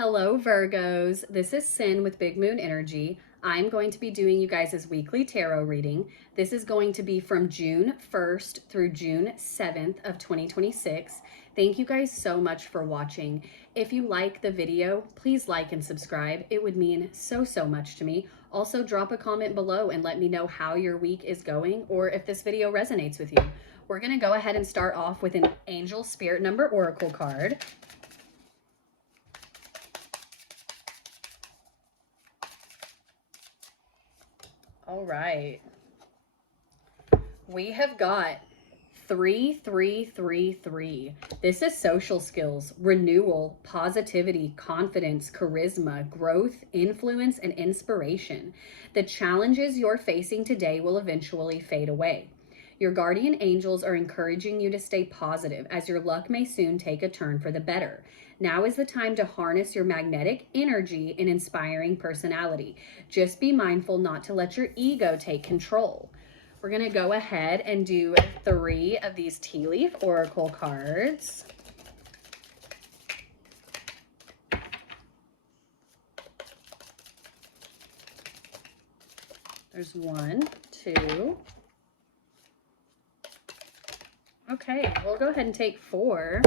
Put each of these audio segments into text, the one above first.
Hello, Virgos. This is Sin with Big Moon Energy. I'm going to be doing you guys' weekly tarot reading. This is going to be from June 1st through June 7th of 2026. Thank you guys so much for watching. If you like the video, please like and subscribe. It would mean so much to me. Also, drop a comment below and let me know how your week is going or if this video resonates with you. We're going to go ahead and start off with an Angel Spirit Number Oracle card. All right. We have got 3333. This is social skills, renewal, positivity, confidence, charisma, growth, influence, and inspiration. The challenges you're facing today will eventually fade away. Your guardian angels are encouraging you to stay positive as your luck may soon take a turn for the better. Now is the time to harness your magnetic energy and inspiring personality. Just be mindful not to let your ego take control. We're going to go ahead and do 3 of these tea leaf oracle cards. There's 1, 2. Okay, we'll go ahead and take 4.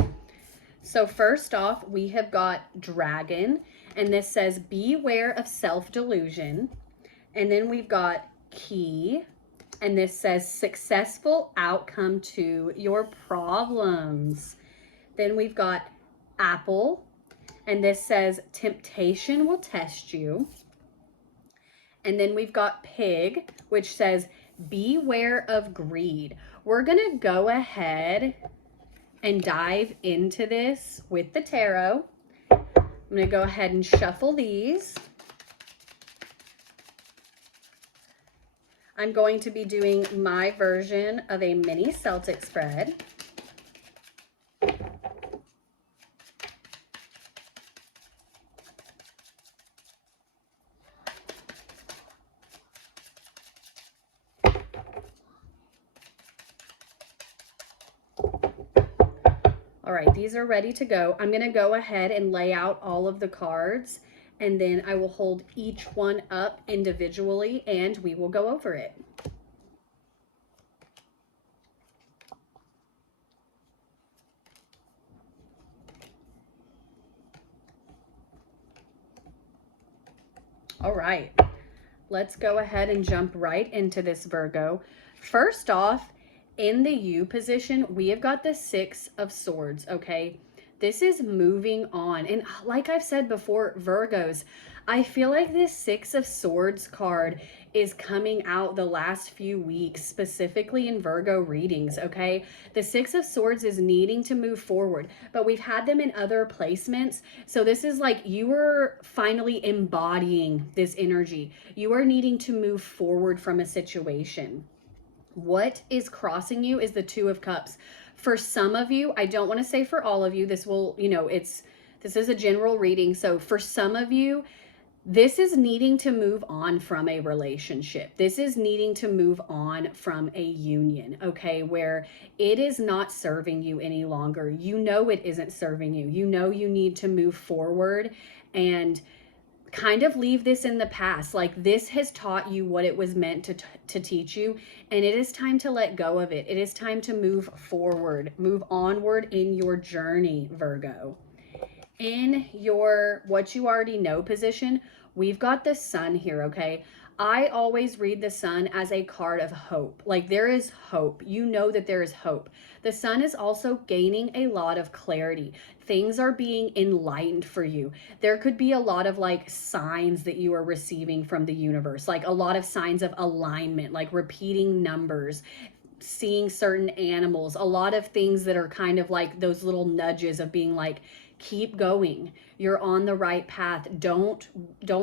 So first off, we have got Dragon, and this says beware of self-delusion. And then we've got Key, and this says successful outcome to your problems. Then we've got Apple, and this says temptation will test you. And then we've got Pig, which says beware of greed. We're gonna go ahead and dive into this with the tarot. I'm gonna go ahead and shuffle these. I'm going to be doing my version of a mini Celtic spread. All right, these are ready to go. I'm going to go ahead and lay out all of the cards, and then I will hold each one up individually and we will go over it. All right, let's go ahead and jump right into this, Virgo. First off, in the U position, we have got the 6 of Swords, okay? This is moving on. And like I've said before, Virgos, I feel like this 6 of Swords card is coming out the last few weeks, specifically in Virgo readings, okay? The 6 of Swords is needing to move forward, but we've had them in other placements. So this is like you are finally embodying this energy. You are needing to move forward from a situation. What is crossing you is the 2 of Cups. For some of you, I don't want to say for all of you, this will, this is a general reading. So for some of you, this is needing to move on from a relationship. This is needing to move on from a union, okay, where it is not serving you any longer. You know it isn't serving you. You know you need to move forward and kind of leave this in the past. Like, this has taught you what it was meant to teach you, and it is time to let go of it. It is time to move forward, move onward in your journey, Virgo. In your what you already know position, we've got the Sun here, okay? I always read the Sun as a card of hope. Like, there is hope. You know that there is hope. The Sun is also gaining a lot of clarity. Things are being enlightened for you. There could be a lot of like signs that you are receiving from the universe, like a lot of signs of alignment, like repeating numbers, seeing certain animals, a lot of things that are kind of like those little nudges of being like, keep going, you're on the right path, don't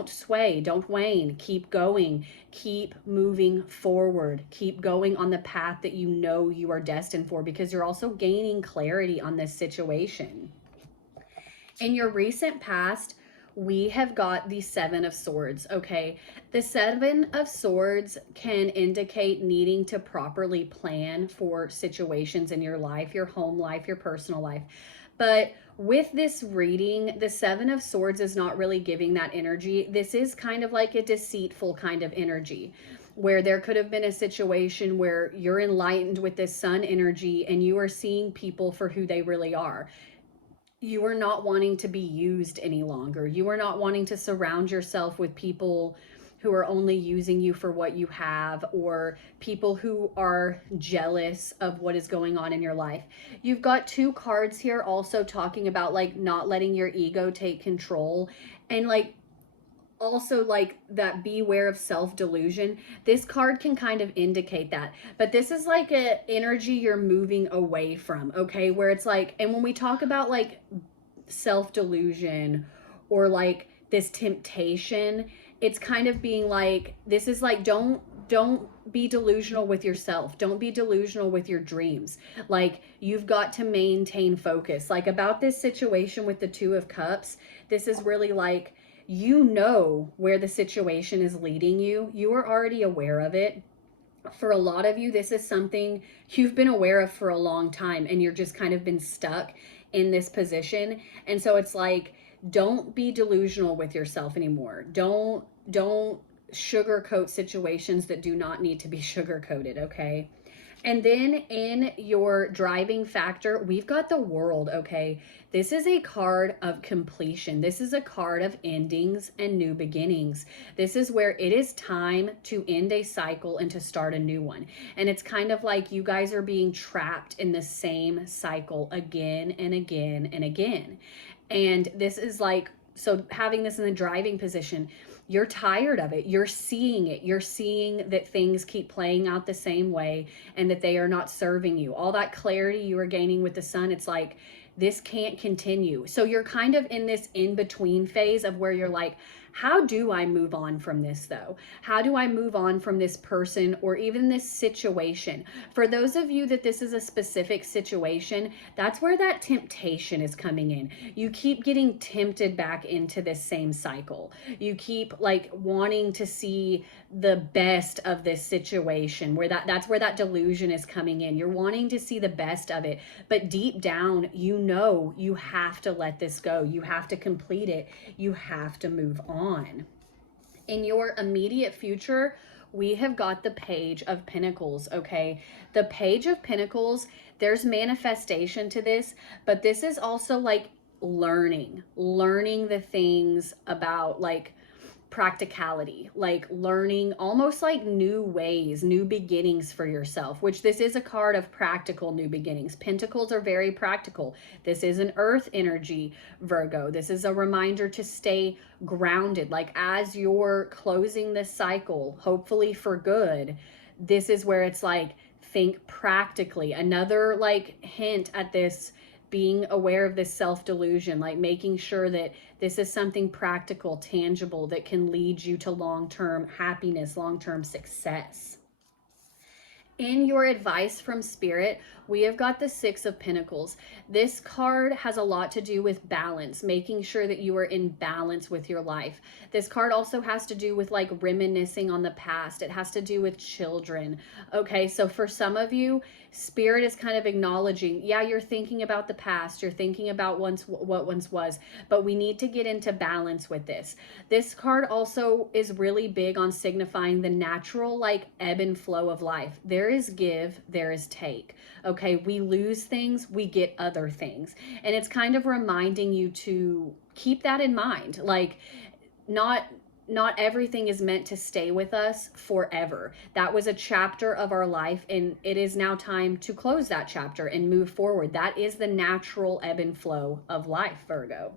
sway, don't wane, keep going, keep moving forward, keep going on the path that you know you are destined for, because you're also gaining clarity on this situation. In your recent past, we have got the 7 of Swords, okay? The 7 of Swords can indicate needing to properly plan for situations in your life, your home life, your personal life. But with this reading, the Seven of Swords is not really giving that energy. This is kind of like a deceitful kind of energy, where there could have been a situation where you're enlightened with this sun energy and you are seeing people for who they really are. You are not wanting to be used any longer. You are not wanting to surround yourself with people who are only using you for what you have, or people who are jealous of what is going on in your life. You've got two cards here also talking about like not letting your ego take control, and like also like that beware of self-delusion. This card can kind of indicate that, but this is like a energy you're moving away from, okay, where it's like, and when we talk about like self-delusion or like this temptation, it's kind of being like, this is like, don't be delusional with yourself. Don't be delusional with your dreams. Like, you've got to maintain focus. Like about this situation with the Two of Cups, this is really like, you know where the situation is leading you. You are already aware of it. For a lot of you, this is something you've been aware of for a long time, and you're just kind of been stuck in this position. And so it's like, don't be delusional with yourself anymore. Don't sugarcoat situations that do not need to be sugarcoated, okay? And then in your driving factor, we've got the World, okay? This is a card of completion. This is a card of endings and new beginnings. This is where it is time to end a cycle and to start a new one. And it's kind of like you guys are being trapped in the same cycle again and again and again. And this is like, so having this in the driving position, you're tired of it. You're seeing it. You're seeing that things keep playing out the same way and that they are not serving you. All that clarity you are gaining with the sun, it's like, this can't continue. So you're kind of in this in-between phase of where you're like, how do I move on from this though? How do I move on from this person or even this situation? For those of you that this is a specific situation, that's where that temptation is coming in. You keep getting tempted back into this same cycle. You keep like wanting to see the best of this situation, where that's where that delusion is coming in. You're wanting to see the best of it, but deep down, you know you have to let this go. You have to complete it. You have to move on. In your immediate future, we have got the Page of Pentacles, okay? The Page of Pentacles, there's manifestation to this, but this is also like learning the things about like practicality, like learning almost like new ways, new beginnings for yourself, which this is a card of practical new beginnings. Pentacles are very practical. This is an earth energy, Virgo. This is a reminder to stay grounded. Like as you're closing this cycle, hopefully for good, this is where it's like, think practically. Another like hint at this, being aware of this self-delusion, like making sure that this is something practical, tangible, that can lead you to long-term happiness, long-term success. In your advice from Spirit, we have got the Six of Pentacles. This card has a lot to do with balance, making sure that you are in balance with your life. This card also has to do with like reminiscing on the past. It has to do with children. Okay, so for some of you, Spirit is kind of acknowledging, yeah, you're thinking about the past, you're thinking about what once was, but we need to get into balance with this. This card also is really big on signifying the natural like ebb and flow of life. There is give, there is take. Okay, we lose things, we get other things. And it's kind of reminding you to keep that in mind. Like, not everything is meant to stay with us forever. That was a chapter of our life, and it is now time to close that chapter and move forward. That is the natural ebb and flow of life, Virgo.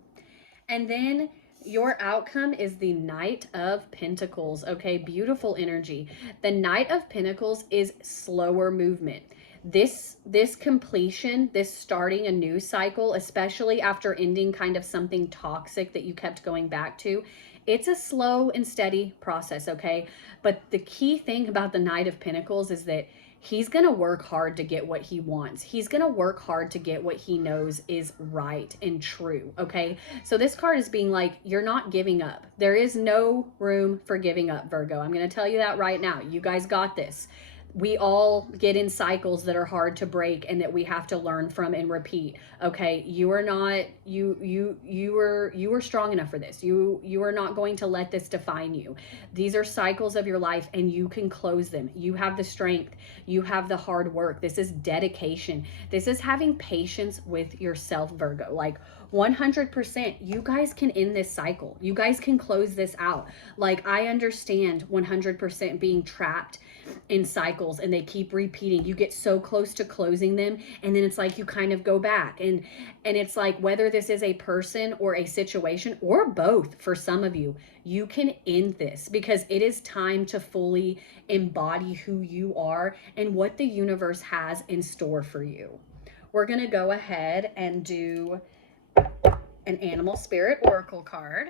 And then your outcome is the Knight of Pentacles. Okay, beautiful energy. The Knight of Pentacles is slower movement. This completion, this starting a new cycle, especially after ending kind of something toxic that you kept going back to, it's a slow and steady process, okay? But the key thing about the Knight of Pentacles is that he's going to work hard to get what he wants. He's going to work hard to get what he knows is right and true, okay? So this card is being like, you're not giving up. There is no room for giving up, Virgo. I'm going to tell you that right now. You guys got this. We all get in cycles that are hard to break and that we have to learn from and repeat. Okay, you are not, you are strong enough for this. You are not going to let this define you. These are cycles of your life and you can close them. You have the strength, you have the hard work. This is dedication. This is having patience with yourself, Virgo. Like 100%, you guys can end this cycle. You guys can close this out. Like, I understand 100% being trapped in cycles and they keep repeating. You get so close to closing them and then it's like you kind of go back, and it's like, whether this is a person or a situation or both, for some of you, you can end this because it is time to fully embody who you are and what the universe has in store for you. We're going to go ahead and do an animal spirit oracle card.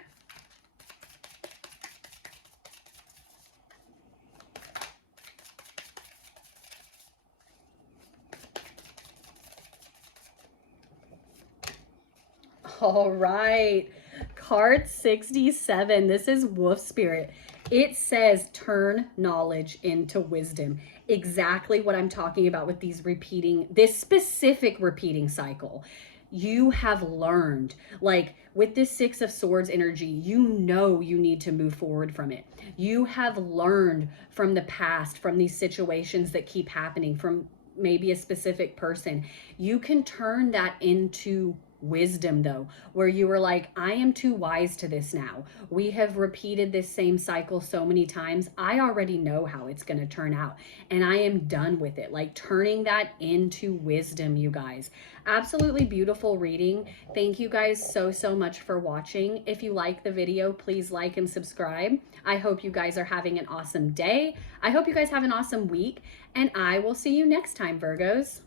All right, card 67. This is Wolf Spirit. It says turn knowledge into wisdom. Exactly what I'm talking about with these repeating, this specific repeating cycle. You have learned, like with this Six of Swords energy, you know you need to move forward from it. You have learned from the past, from these situations that keep happening, from maybe a specific person. You can turn that into wisdom, though, where you were like, I am too wise to this now. We have repeated this same cycle so many times. I already know how it's going to turn out and I am done with it. Like, turning that into wisdom, you guys. Absolutely beautiful reading. Thank you guys so much for watching. If you like the video, please like and subscribe. I hope you guys are having an awesome day. I hope you guys have an awesome week, and I will see you next time, Virgos.